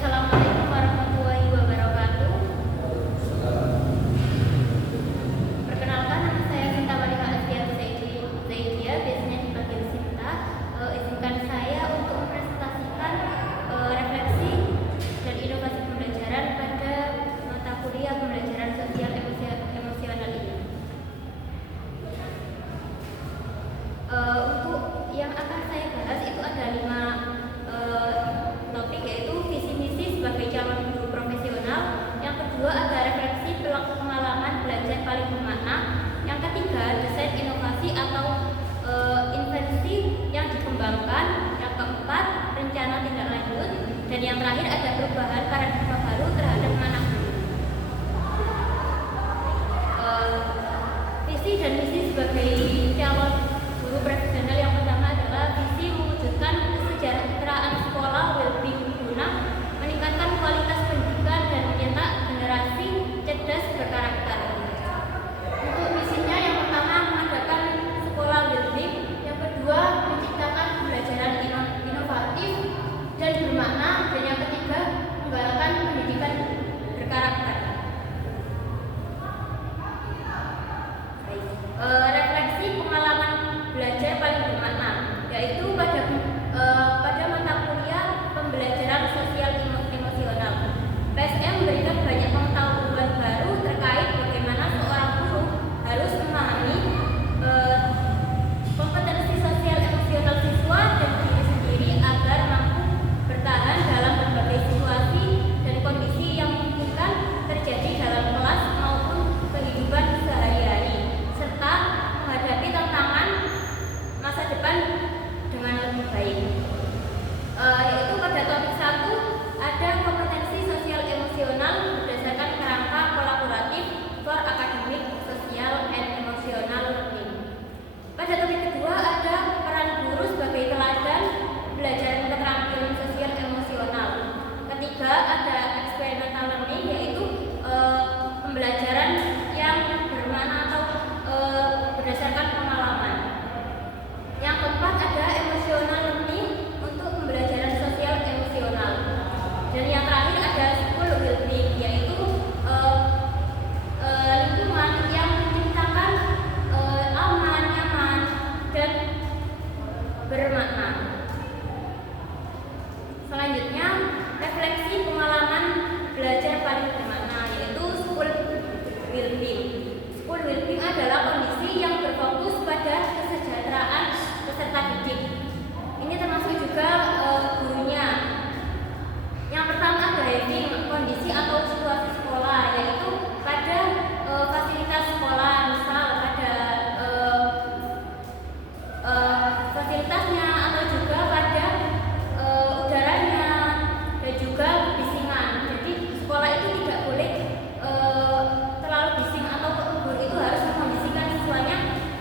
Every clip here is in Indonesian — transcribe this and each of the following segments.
Assalamualaikum warahmatullahi wabarakatuh. Perkenalkan, nama saya Sinta Waliha Astian Zaidia, biasanya dipanggil Sinta. Izinkan saya untuk mempresentasikan refleksi dan inovasi pembelajaran pada mata kuliah pembelajaran sosial emosional ini. Untuk yang akan saya bahas itu ada 5 topik, yaitu visi misi sebagai calon guru profesional. Yang kedua ada refleksi pengalaman belajar paling bermakna. Yang ketiga desain inovasi atau invensi yang dikembangkan. Yang keempat rencana tindak lanjut. Dan yang terakhir ada perubahan paradigma baru terhadap anak guru. Visi dan misi sebagai calon guru profesional, yang pertama adalah visi mewujudkan kesejahteraan sekolah well-being guna meningkatkan kualitas pendidikan dan mencetak generasi cerdas berkarakter. Untuk misinya, yang pertama mengadakan sekolah well-being, yang kedua menciptakan pembelajaran inovatif dan bermakna, dan yang ketiga menggalakkan pendidikan berkarakter. Refleksi pengalaman belajar paling bermakna, yaitu pada mata kuliah pembelajaran sosial emosional. PSM memberikan banyak pengetahuan baru terkait bagaimana seorang guru harus memahami kompetensi sosial emosional siswa dan diri sendiri agar mampu bertahan dalam berbagai situasi dan kondisi yang memungkinkan terjadi dalam kelas maupun kehidupan sehari-hari, serta menghadapi tantangan masa depan dengan lebih baik. Yaitu pada topik 1 ada kompetensi sosial emosional berdasarkan kerangka kolaboratif for academic, social, and emotional learning. Pada topik kedua ada peran guru sebagai teladan belajar keterampilan sosial emosional. Ketiga ada experimental learning, yaitu pembelajaran yang bermakna atau berdasarkan pengalaman. Yang keempat ada emotional learning untuk pembelajaran sosial emosional. Dan yang terakhir ada school well-being, yaitu lingkungan yang menciptakan aman, nyaman, dan bermakna. Selanjutnya refleksi pengalaman belajar paling bermakna, yaitu school well-being. School well-being adalah kondisi yang berfokus pada kesejahteraan peserta didik. Ini termasuk juga gurunya. Yang pertama ada kondisi atau situasi sekolah, yaitu pada fasilitas sekolah, misal pada fasilitasnya atau juga pada udaranya dan juga kebisingan. Jadi sekolah itu tidak boleh terlalu bising, atau guru itu harus mengkondisikan siswanya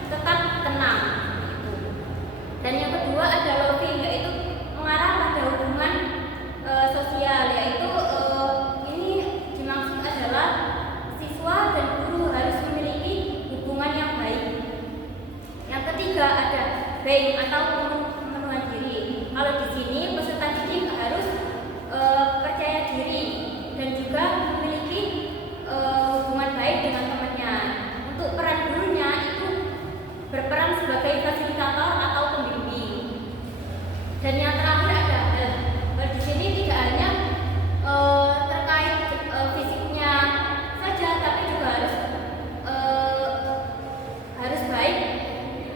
tetap tenang. Dan yang kedua ada lobbying, yaitu mengarah pada hubungan sosial, yaitu ini dimaksud adalah siswa dan guru harus memiliki hubungan yang baik. Yang ketiga ada buying atau pemenuhan diri. Kalau di sini peserta didik harus percaya diri dan juga memiliki hubungan baik dengan temannya. Untuk peran gurunya itu berperan sebagai fasilitator atau pembimbing. Dan yang terakhir ada di sini tidak hanya terkait fisiknya saja, tapi juga harus baik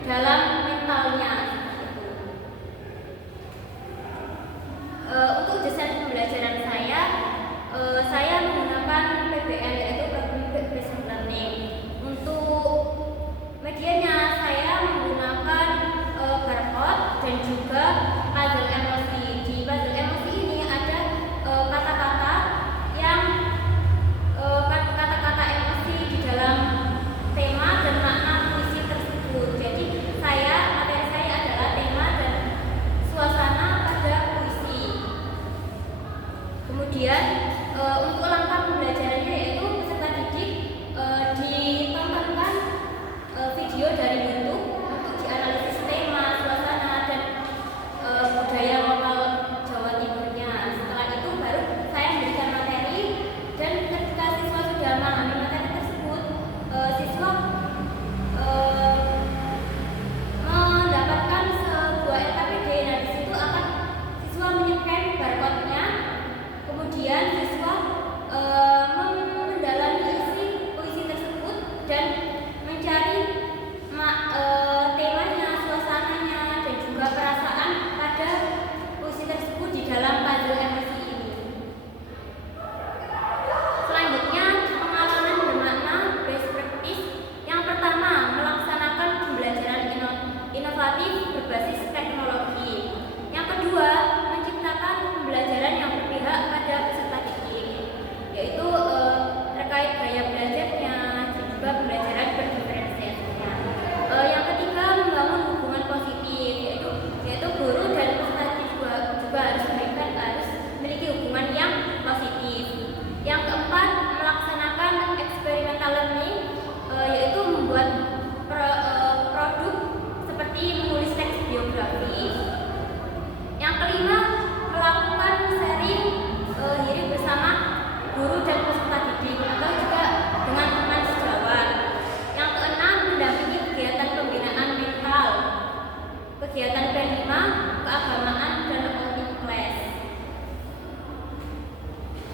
dalam mentalnya. Untuk desain pembelajaran saya menggunakan PBL, yaitu Problem Based Learning. Untuk medianya saya menggunakan barcode dan juga puzzle emosi. Di puzzle emosi ini ada kata-kata emosi di dalam tema dan makna puisi tersebut. Jadi materi saya adalah tema dan suasana pada puisi. Kemudian untuk langkah pembelajarannya, yaitu peserta didik ditontonkan video dari YouTube untuk dianalisis tema, suasana, dan budaya lokal Jawa Timurnya. Setelah itu baru saya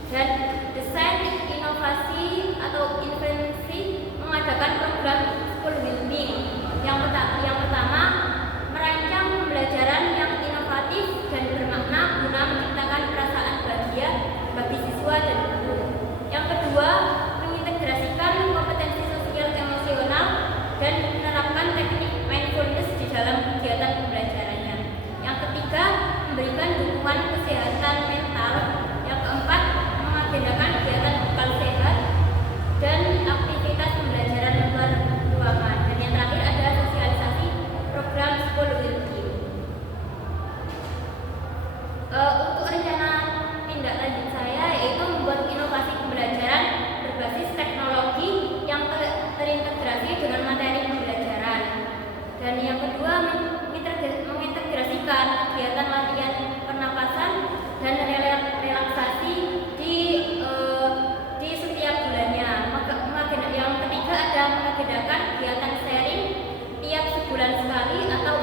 Dan desain inovasi atau intervensi mengadakan program school building. Yang pertama, merancang pembelajaran yang inovatif dan bermakna guna menciptakan perasaan bahagia bagi siswa dan guru. Yang kedua, mengintegrasikan kompetensi sosial emosional dan menerapkan teknik mindfulness di dalam kegiatan pembelajarannya. Yang ketiga, memberikan dukungan kesehatan mental. Yang keempat, mengagendakan kegiatan bekal sehat dan aktivitas pembelajaran luar ruangan. Dan yang terakhir ada sosialisasi program school building. Untuk rencana tindak lanjut saya yaitu membuat inovasi pembelajaran berbasis teknologi yang terintegrasi dengan materi pembelajaran. Dan yang kedua, mengintegrasikan kegiatan latihan pernapasan dan relaksasi di setiap bulannya. Yang ketiga ada mengagendakan kegiatan sharing tiap sebulan sekali atau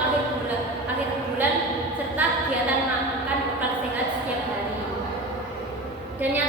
akhir bulan serta kegiatan makan bekal sehat setiap hari. Dan yang